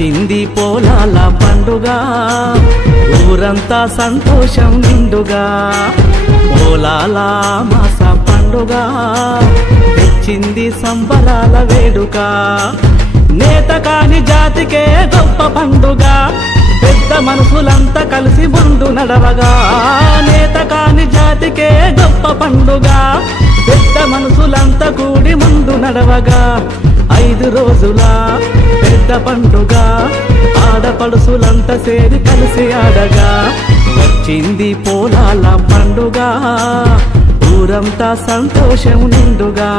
వచ్చింది పోలాల పండుగ ఊరంతా సంతోషం నిండుగా పోలాల మాస పండుగ తెచ్చింది సంబరాల వేడుక నేత కాని జాతికే గొప్ప పండుగ పెద్ద మనసులంతా కలిసి ముందు నడవగా నేత కాని జాతికే గొప్ప పండుగ పెద్ద మనసులంతా కూడి ముందు నడవగా 5 రోజుల పెద్ద పండుగ ఆడపడుసులంతా సేరి కలిసి ఆడగా వచ్చింది పోలాల పండుగ ఊరంతా సంతోషం నిండుగా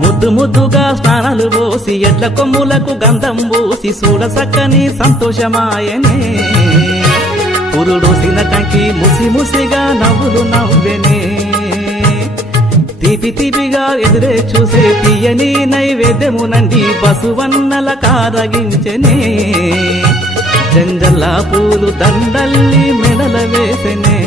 ముద్దు ముద్దుగా స్నానాలు పోసి ఎడ్ల కొమ్ములకు గంధం పూసి చూడ సక్కని సంతోషమాయనే పురుడోసిన కంకి ముసి ముసిగా నవ్వులు నవ్వెనే తీపి తీపిగా ఎదురే చూసే తీయని నైవేద్యమునండి బసువన్నల కారగించెనే జంజల్లా పూలు దండల్లి మెడల వేసెనే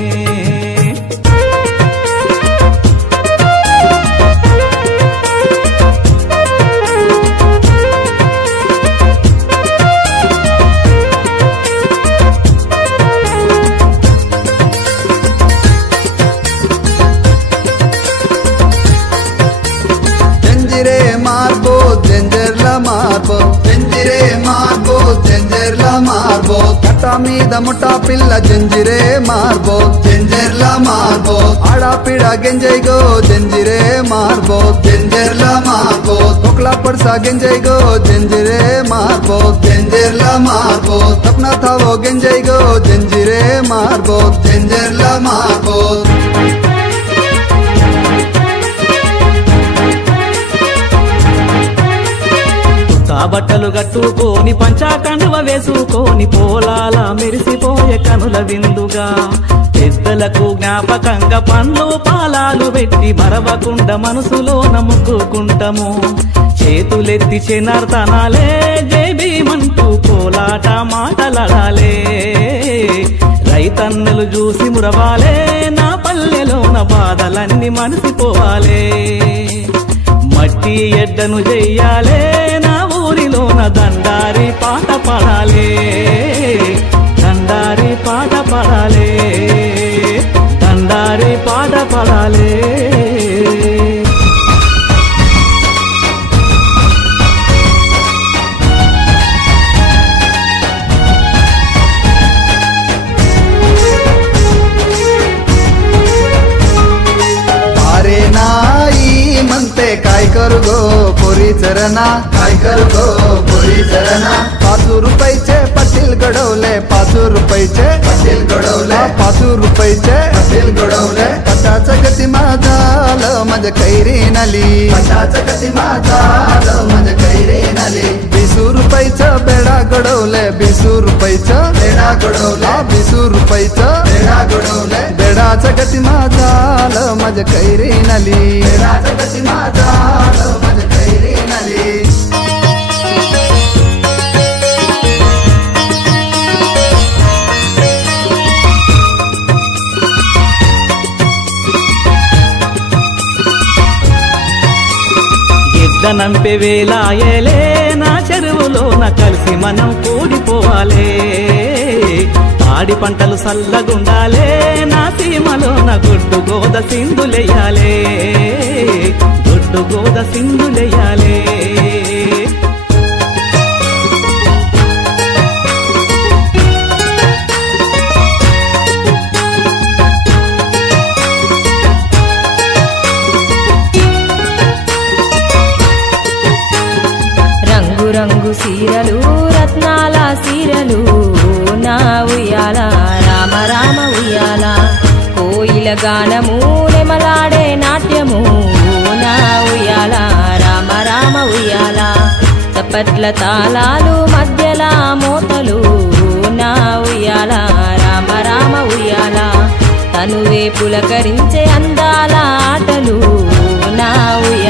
కట్ట మీద ముఠా పిల్ల జంజిరే మార్బో జంజర్ల మార్బో ఆడపిడ గెంజైగో జంజిరే మార్బో జంజర్ల మార్బో తొక్లా పడసా గెంజైగో జంజిరే మార్బో జంజర్ల మార్బో సప్నా థావో గెంజైగో జంజిరే మార్బో జంజర్ల మార్బో బట్టలు కట్టుకొని పంచాకండువ వేసుకొని పోలాల మెరిసిపోయే కనుల విందుగా పెద్దలకు జ్ఞాపకంగా పండ్లు పాలాలు పెట్టి మరవకుండా మనసులోన ముక్కుకుంటాము చేతులెత్తి చెనర్తనాలే జై భీమంటూ కోలాట మాటలాడాలే రైతన్నలు చూసి మురవాలే నా పల్లెలోన బాధలన్నీ మనసిపోవాలే మట్టి ఎడ్డను చెయ్యాలే నా ఊరిలోన దండారి పాట పాడాలే దండారి పాట పాడాలే దండారి పాట పాడాలే काय करू गो पोरी चरणा काय करू गो पोरी चरणा 5 रुपयाचे पाटील घडवले 5 रुपयाचे पाटील घडवले 5 रुपयाचे पाटील घडवले पटाचं गती माझालं माझ्या कैरी नाली पटाचं गती माझालं माझ्या कैरी नाली 20 रुपयाचं बेडा घडवले 20 रुपयाचं बेडा घडवला 20 रुपयाचं बेडा घडवले बेडाचं गती माझालं माझ्या कैरी नाली बेडाचं गती माझालं माझ्या कैरी नाली నంపే వేలాయలే నా చెరువులోన కలిసి మనం కూడిపోవాలే పాడి పంటలు సల్లగుండాలే నా సీమలోన గుడ్డు గోద సింధులెయ్యాలే గుడ్డు గోద సింధులెయ్యాలే రంగు సీరలు రత్నాల సీరలు నా ఉయ్యాల రామ రామ ఉయ్యాల కోయిల గానము నెమలాడే నాట్యము నా ఉయ్యాల రామ రామ ఉయ్యాల చప్పట్ల తాళాలు మధ్యల మోతలు నా ఉయ్యాల రామ రామ ఉయ్యాల తనువే పులకరించే అందాల ఆటలు నా ఉయ్యాల